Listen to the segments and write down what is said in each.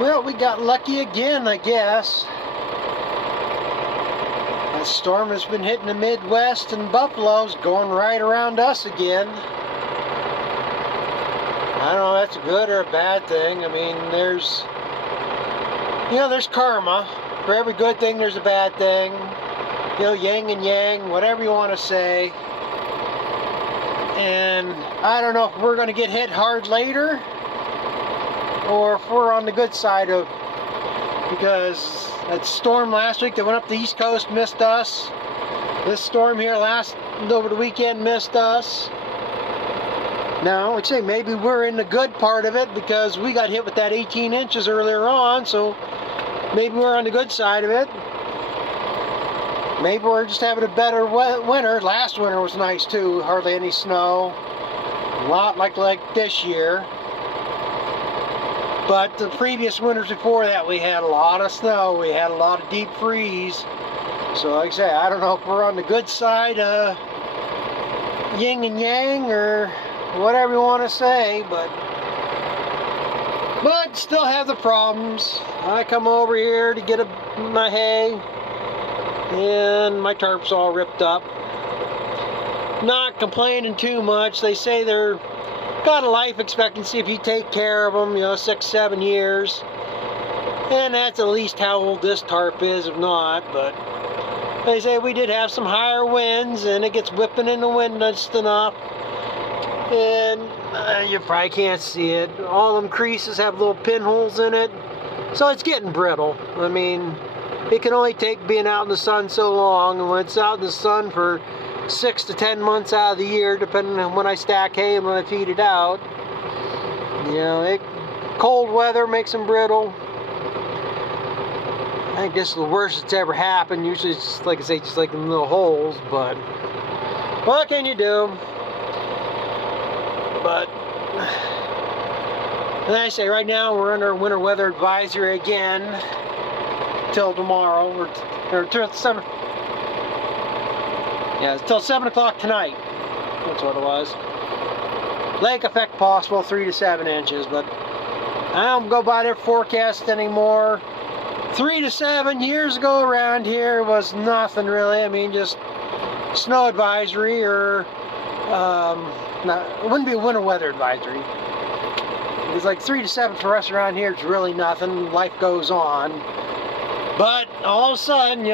Well, we got lucky again, I guess. That storm has been hitting the Midwest, and Buffalo's going right around us again. I don't know if that's a good or a bad thing. I mean, there's karma. For every good thing, there's a bad thing. Yin and yang, whatever you want to say. And I don't know if we're going to get hit hard later, or if we're on the good side of, because that storm last week that went up the East Coast missed us. This storm here over the weekend missed us. Now, I'd say maybe we're in the good part of it because we got hit with that 18 inches earlier on, so maybe we're on the good side of it. Maybe we're just having a better winter. Last winter was nice too, hardly any snow. A lot like this year. But the previous winters before that, we had a lot of snow. We had a lot of deep freeze. So like I say, I don't know if we're on the good side of yin and yang or whatever you want to say, but still have the problems. I come over here to get my hay, and my tarp's all ripped up. Not complaining too much. They say they're got a life expectancy if you take care of them, 6-7 years. And that's at least how old this tarp is, if not. But they say we did have some higher winds, and it gets whipping in the wind just enough. And you probably can't see it. All them creases have little pinholes in it. So it's getting brittle. I mean, it can only take being out in the sun so long. And when it's out in the sun for 6 to 10 months out of the year, depending on when I stack hay and when I feed it out, cold weather makes them brittle. I think this is the worst that's ever happened. Usually it's, like I say, just like in little holes, but what can you do? But as I say, right now we're under winter weather advisory again till tomorrow, or till 7. Yeah, it's till 7 o'clock tonight. That's what it was. Lake effect possible, 3 to 7 inches, but I don't go by their forecast anymore. 3 to 7 years ago around here was nothing really. I mean, just snow advisory, or it wouldn't be a winter weather advisory. It's like 3 to 7 for us around here. It's really nothing. Life goes on. But all of a sudden,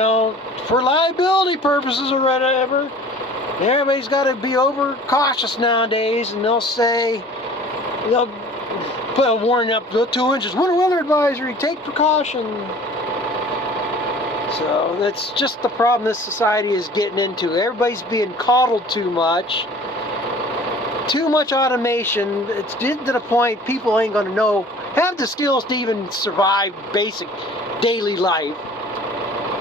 for liability purposes or whatever, everybody's got to be over cautious nowadays, and they'll put a warning up to 2 inches. Winter weather advisory, take precaution. So that's just the problem this society is getting into. Everybody's being coddled too much. Too much automation. It's getting to the point people ain't going to have the skills to even survive basic daily life.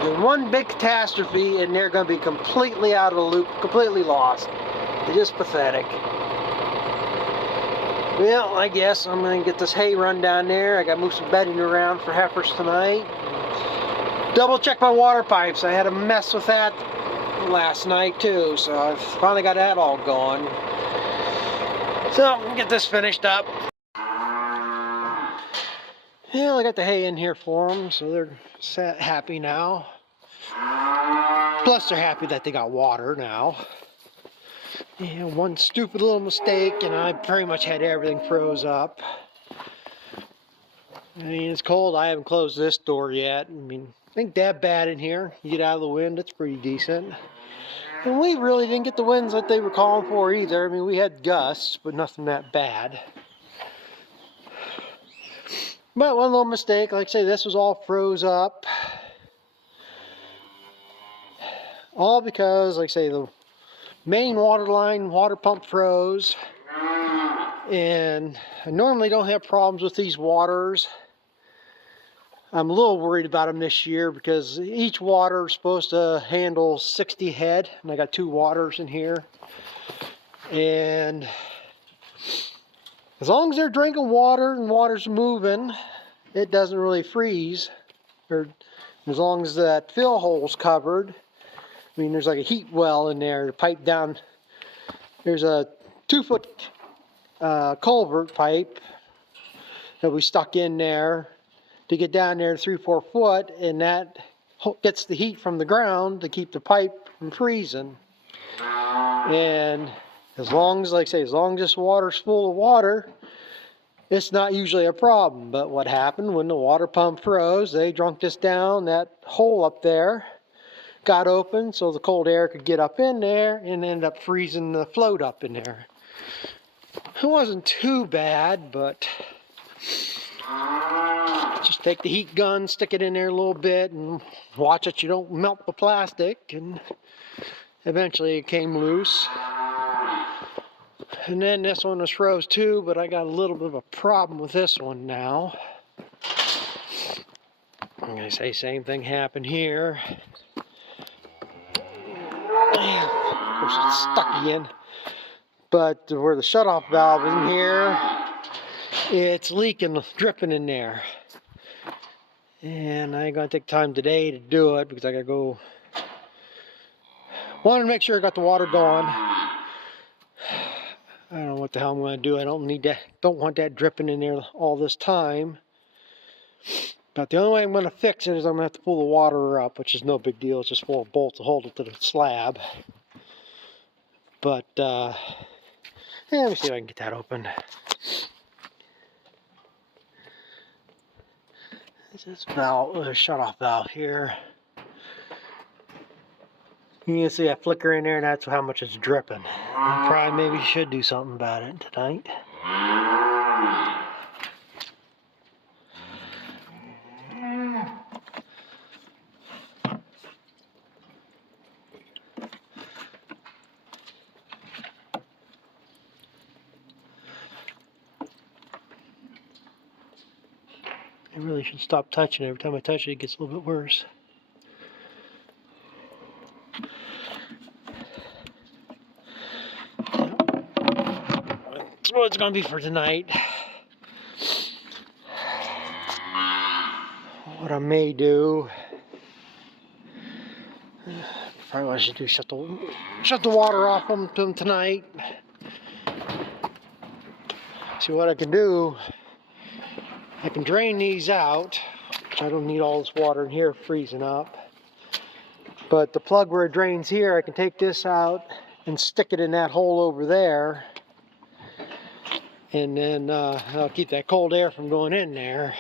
And one big catastrophe, and they're going to be completely out of the loop, completely lost. It's just pathetic. Well, I guess I'm going to get this hay run down there. I got to move some bedding around for heifers tonight. Double check my water pipes. I had a mess with that last night too, so I finally got that all going. So, get this finished up. Yeah, I got the hay in here for them, so they're happy now. Plus, they're happy that they got water now. Yeah, one stupid little mistake, and I pretty much had everything froze up. I mean, it's cold. I haven't closed this door yet. I mean, I think that bad in here. You get out of the wind, it's pretty decent. And we really didn't get the winds that they were calling for either. I mean, we had gusts, but nothing that bad. But one little mistake, like I say, this was all froze up. All because, like I say, the main water pump froze. And I normally don't have problems with these waters. I'm a little worried about them this year because each water is supposed to handle 60 head, and I got 2 waters in here. And as long as they're drinking water and water's moving, it doesn't really freeze. Or as long as that fill hole's covered. I mean, there's like a heat well in there to pipe down. There's a 2-foot culvert pipe that we stuck in there. to get down there to 3-4 foot, and that gets the heat from the ground to keep the pipe from freezing. And as long as, like I say, as long as this water's full of water, it's not usually a problem. But what happened when the water pump froze, they drunk this down, that hole up there got open so the cold air could get up in there and ended up freezing the float up in there. It wasn't too bad, but just take the heat gun, stick it in there a little bit, and watch that you don't melt the plastic. And eventually it came loose. And then this one was froze too, but I got a little bit of a problem with this one now. I'm going to say same thing happened here. Of course it's stuck again. But where the shutoff valve is in here, it's leaking, dripping in there. And I ain't going to take time today to do it because I got to go. Wanted to make sure I got the water going. I don't know what the hell I'm going to do. I don't need that. Don't want that dripping in there all this time. But the only way I'm going to fix it is I'm going to have to pull the water up, which is no big deal. It's just 4 bolts to hold it to the slab. But let me see if I can get that open. This is valve, shut-off valve here. You can see that flicker in there, and that's how much it's dripping. I probably maybe should do something about it tonight. I really should stop touching it. Every time I touch it, it gets a little bit worse. That's what it's going to be for tonight. What I may do, probably what I should do, shut the water off them tonight. See what I can do. I can drain these out, which I don't need all this water in here freezing up. But the plug where it drains here, I can take this out and stick it in that hole over there. And then I'll keep that cold air from going in there.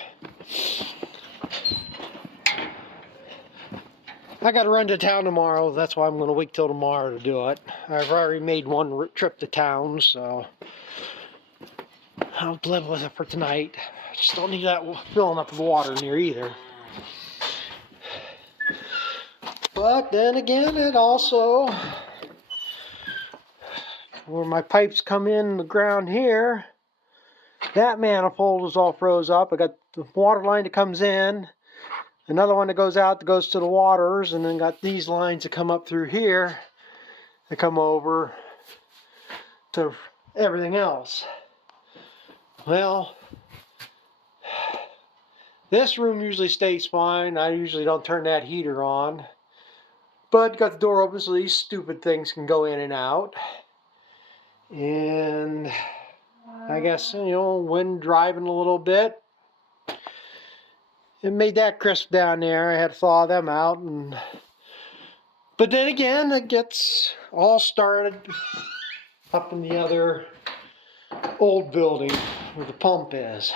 I got to run to town tomorrow. That's why I'm going to wait till tomorrow to do it. I've already made one trip to town, so I'll live with it for tonight. I just don't need that filling up the water in here either. But then again, it also, where my pipes come in the ground here, that manifold is all froze up. I got the water line that comes in, another one that goes out that goes to the waters, and then got these lines that come up through here that come over to everything else. Well, this room usually stays fine. I usually don't turn that heater on. But got the door open so these stupid things can go in and out. And I guess, you know, wind driving a little bit. It made that crisp down there. I had to thaw them out. But then again, it gets all started up in the other old building where the pump is.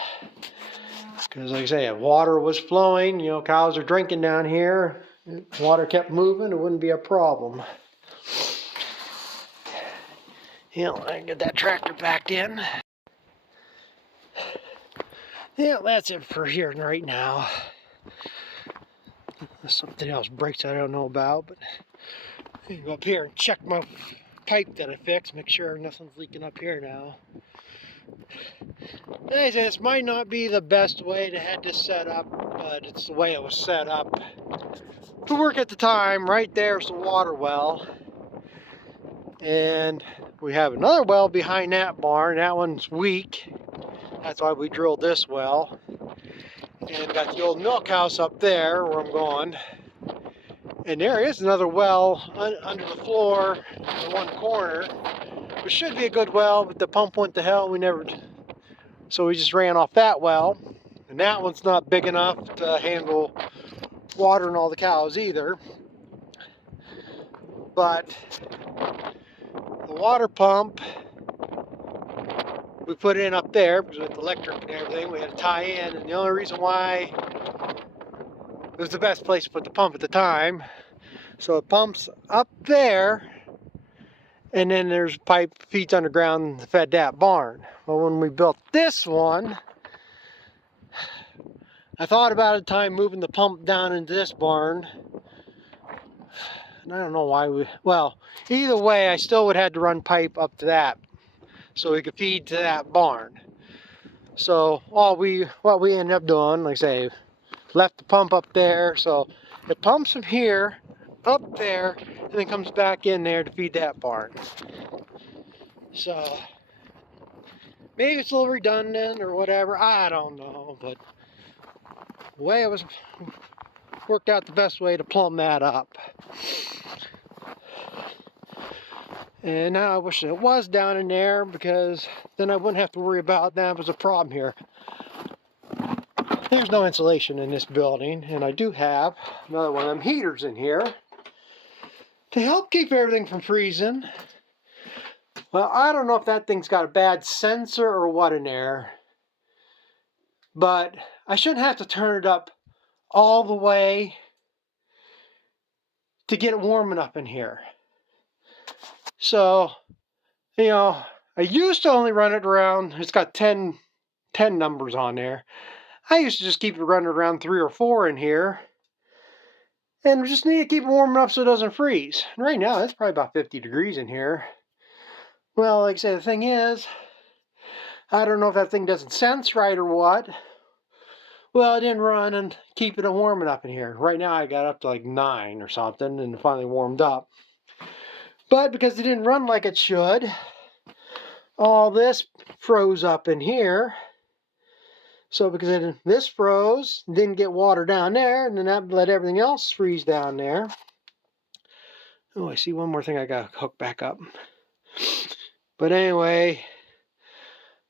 Because like I say, if water was flowing, you know, cows are drinking down here. If water kept moving, it wouldn't be a problem. Yeah, I can get that tractor backed in. Yeah, that's it for here right now. There's something else breaks I don't know about, but I can go up here and check my pipe that I fixed, make sure nothing's leaking up here now. This might not be the best way to have this set up, but it's the way it was set up to work at the time. Right there's the water well, and we have another well behind that barn. That one's weak. That's why we drilled this well. And got the old milk house up there where I'm going. And there is another well under the floor in one corner, which should be a good well, but the pump went to hell. So we just ran off that well. And that one's not big enough to handle watering all the cows either. But the water pump, we put in up there because with the electric and everything, we had to tie in. And the only reason why it was the best place to put the pump at the time. So it pumps up there, and then there's pipe feeds underground that fed that barn. Well, when we built this one, I thought about the time moving the pump down into this barn. And I don't know why well, either way, I still would have had to run pipe up to that so we could feed to that barn. So what we ended up doing, like I say, left the pump up there, so it pumps from here up there and then comes back in there to feed that barn. So maybe it's a little redundant or whatever, I don't know, but the way it was worked out the best way to plumb that up. And now I wish it was down in there, because then I wouldn't have to worry about that as a problem here. There's no insulation in this building, and I do have another one of them heaters in here to help keep everything from freezing. Well, I don't know if that thing's got a bad sensor or what in there, but I shouldn't have to turn it up all the way to get it warm enough in here. So, you know, I used to only run it around, it's got 10 numbers on there. I used to just keep it running around 3 or 4 in here. And we just need to keep it warm enough so it doesn't freeze. And right now, it's probably about 50 degrees in here. Well, like I said, the thing is, I don't know if that thing doesn't sense right or what. Well, I didn't run and keep it warm enough in here. Right now, I got up to like 9 or something and finally warmed up. But because it didn't run like it should, all this froze up in here. So because this froze, didn't get water down there, and then that let everything else freeze down there. Oh, I see one more thing I got to hook back up. But anyway,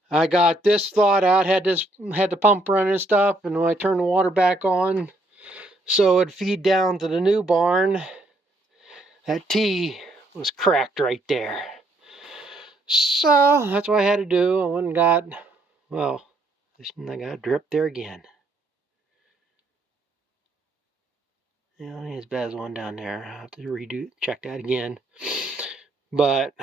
I got this thawed out, had the pump running and stuff, and when I turned the water back on, so it'd feed down to the new barn, that T was cracked right there. So that's what I had to do. I went and got, well, I got a drip there again. You know, ain't as bad as the one down there. I'll have to check that again. But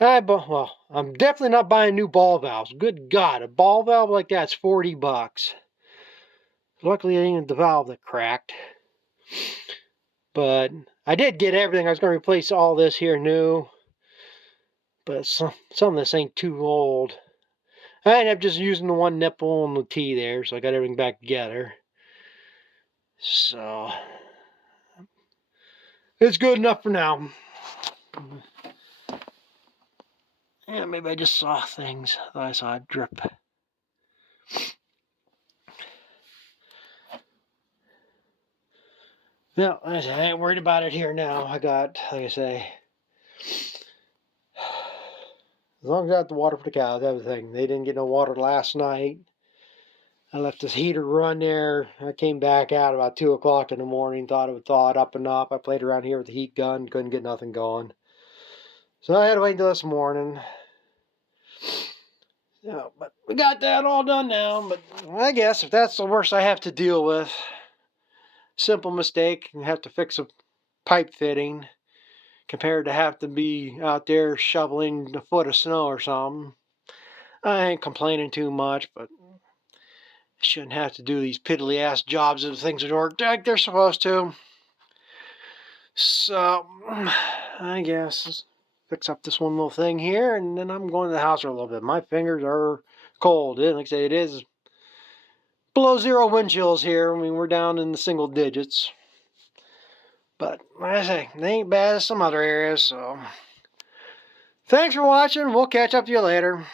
I'm definitely not buying new ball valves. Good God, a ball valve like that's $40. Luckily, it ain't the valve that cracked. But I did get everything. I was going to replace all this here new. But some of this ain't too old. I ended up just using the one nipple and the T there, so I got everything back together. So it's good enough for now. Yeah, maybe I just saw things. I thought I saw a drip. No, I ain't worried about it here now. I got, like I say, as long as I got the water for the cows, everything. They didn't get no water last night. I left this heater run there. I came back out about 2 o'clock in the morning, thought it would thaw it up and up. I played around here with the heat gun, couldn't get nothing going. So I had to wait until this morning. So, but we got that all done now. But I guess if that's the worst I have to deal with, simple mistake, and have to fix a pipe fitting compared to have to be out there shoveling a foot of snow or something. I ain't complaining too much, but I shouldn't have to do these piddly ass jobs if things would work like they're supposed to. So I guess fix up this one little thing here, and then I'm going to the house for a little bit. My fingers are cold. Like I say, it is below 0 wind chills here. I mean, we're down in the single digits. But like I say, they ain't bad as some other areas, so thanks for watching. We'll catch up to you later.